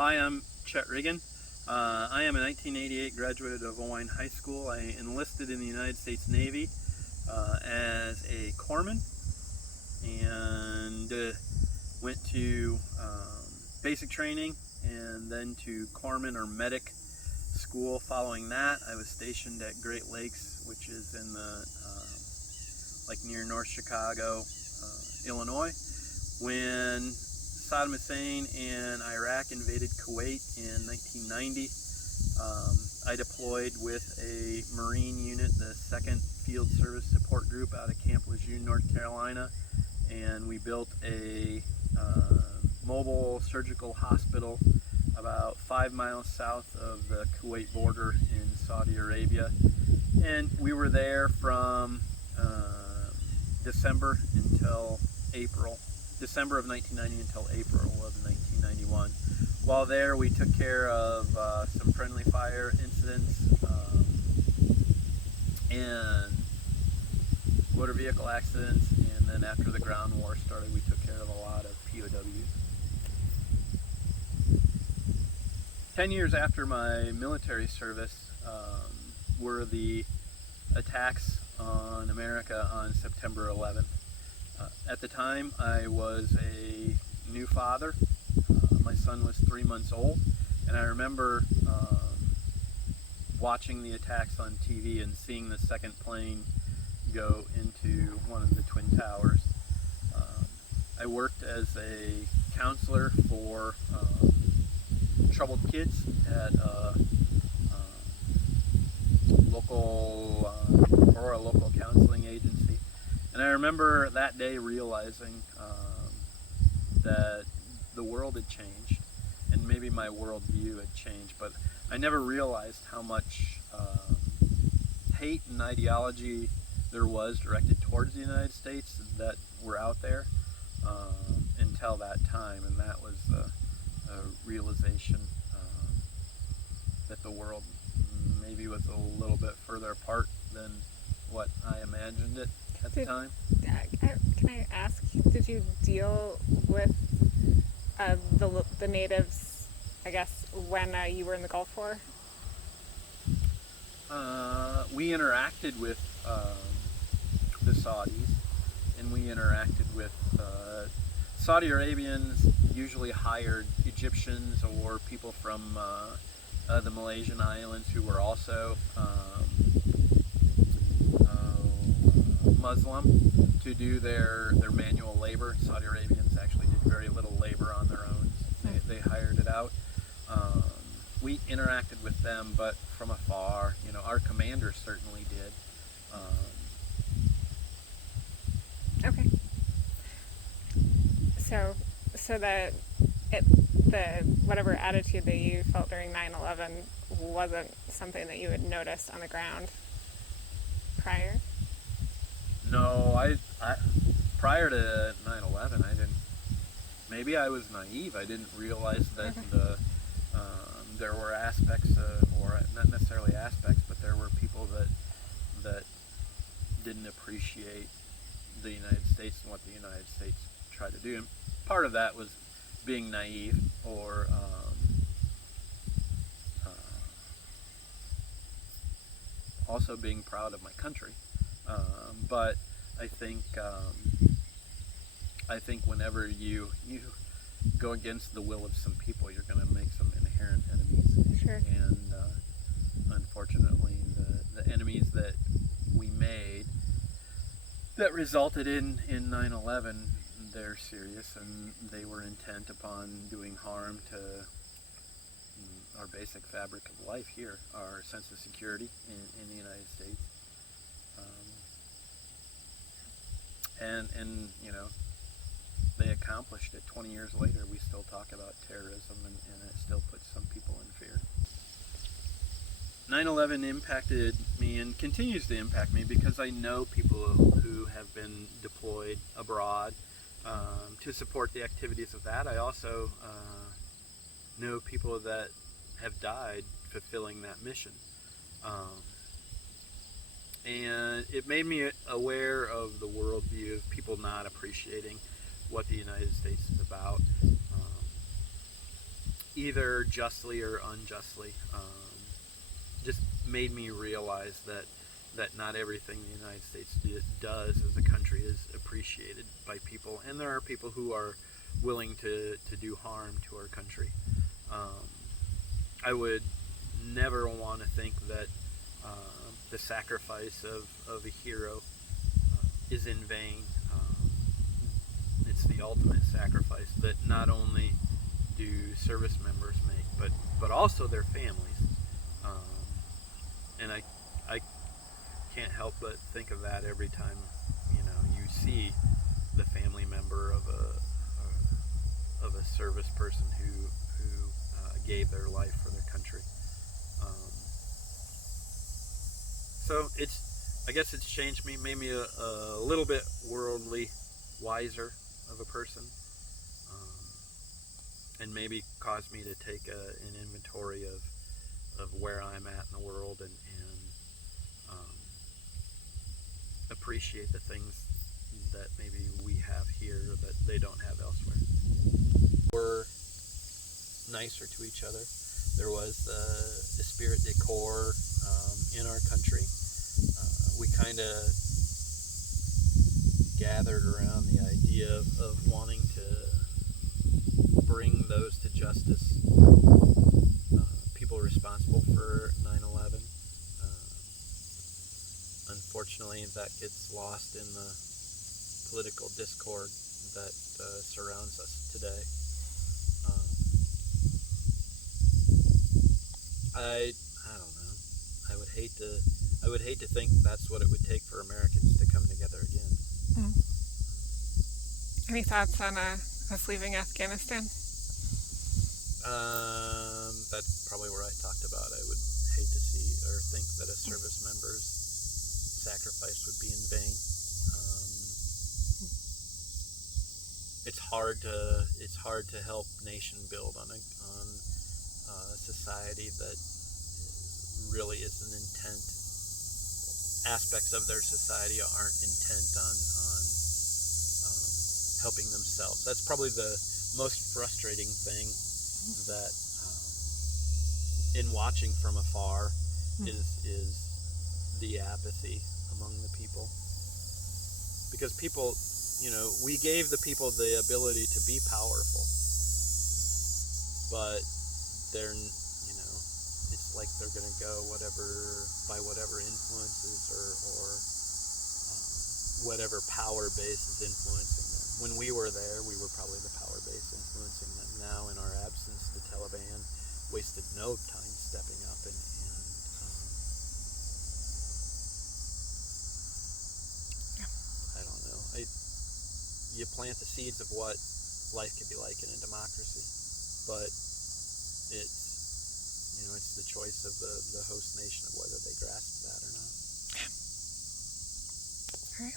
Hi, I'm Chet Reagan. I am a 1988 graduate of Owine High School. I enlisted in the United States Navy as a corpsman and went to basic training and then to corpsman or medic school. Following that, I was stationed at Great Lakes, which is in the like near North Chicago, Illinois, when Saddam Hussein and Iraq invaded Kuwait in 1990. I deployed with a Marine unit, the 2nd Field Service Support Group out of Camp Lejeune, North Carolina, and we built a mobile surgical hospital about 5 miles south of the Kuwait border in Saudi Arabia. And we were there from December of 1990 until April of 1991. While there, we took care of some friendly fire incidents and motor vehicle accidents, and then after the ground war started, we took care of a lot of POWs. 10 years after my military service were the attacks on America on September 11th. At the time, I was a new father. My son was 3 months old, and I remember watching the attacks on TV and seeing the second plane go into one of the Twin Towers. I worked as a counselor for troubled kids at a local counseling agency. And I remember that day realizing that the world had changed, and maybe my worldview had changed, but I never realized how much hate and ideology there was directed towards the United States that were out there until that time, and that was a realization that the world maybe was a little bit further apart than what I imagined it at the time. Can I ask, did you deal with the natives, I guess, when you were in the Gulf War? We interacted with the Saudis, and we interacted with Saudi Arabians usually hired Egyptians or people from the Malaysian islands who were also Muslim to do their manual labor. Saudi Arabians actually did very little labor on their own. They hired it out. We interacted with them, but from afar. You know, our commander certainly did. Okay. So that the whatever attitude that you felt during 9/11 wasn't something that you had noticed on the ground prior? No, I prior to 9/11, I didn't. Maybe I was naive. I didn't realize that there were aspects, or not necessarily aspects, but there were people that didn't appreciate the United States and what the United States tried to do. And part of that was being naive, or also being proud of my country. But I think whenever you go against the will of some people, you're going to make some inherent enemies. Sure. And unfortunately, the enemies that we made that resulted in 9/11, they're serious, and they were intent upon doing harm to our basic fabric of life here, our sense of security in the United States. And you know, they accomplished it. 20 years later, we still talk about terrorism, and it still puts some people in fear. 9/11 impacted me and continues to impact me because I know people who have been deployed abroad to support the activities of that. I also know people that have died fulfilling that mission. And it made me aware of the worldview of people not appreciating what the United States is about. either justly or unjustly, just made me realize that not everything the United States does as a country is appreciated by people, and there are people who are willing to do harm to our country. I would never want to think that the sacrifice of a hero is in vain. It's the ultimate sacrifice that not only do service members make, but also their families. And I can't help but think of that every time you see the family member of a service person who gave their life for their country. So I guess it's changed me, made me a little bit worldly wiser of a person, and maybe caused me to take an inventory of where I'm at in the world, and appreciate the things that maybe we have here that they don't have elsewhere. We're nicer to each other. There was the spirit de corps in our country. We kind of gathered around the idea of wanting to bring those to justice, people responsible for 9/11. Unfortunately, that gets lost in the political discord that surrounds us today. I don't know. I would hate to think that's what it would take for Americans to come together again. Mm. Any thoughts on us leaving Afghanistan? That's probably where I talked about. I would hate to see or think that a service member's sacrifice would be in vain. It's hard to help nation build on a society that really isn't intent. Aspects of their society aren't intent on helping themselves. That's probably the most frustrating thing that in watching from afar is the apathy among the people. Because people, we gave the people the ability to be powerful, but they're, it's like they're going to go by whatever influences or whatever power base is influencing them. When we were there, we were probably the power base influencing them. Now, in our absence, the Taliban wasted no time stepping up and I don't know. You plant the seeds of what life could be like in a democracy, but it's the choice of the host nation of whether they grasp that or not. All right.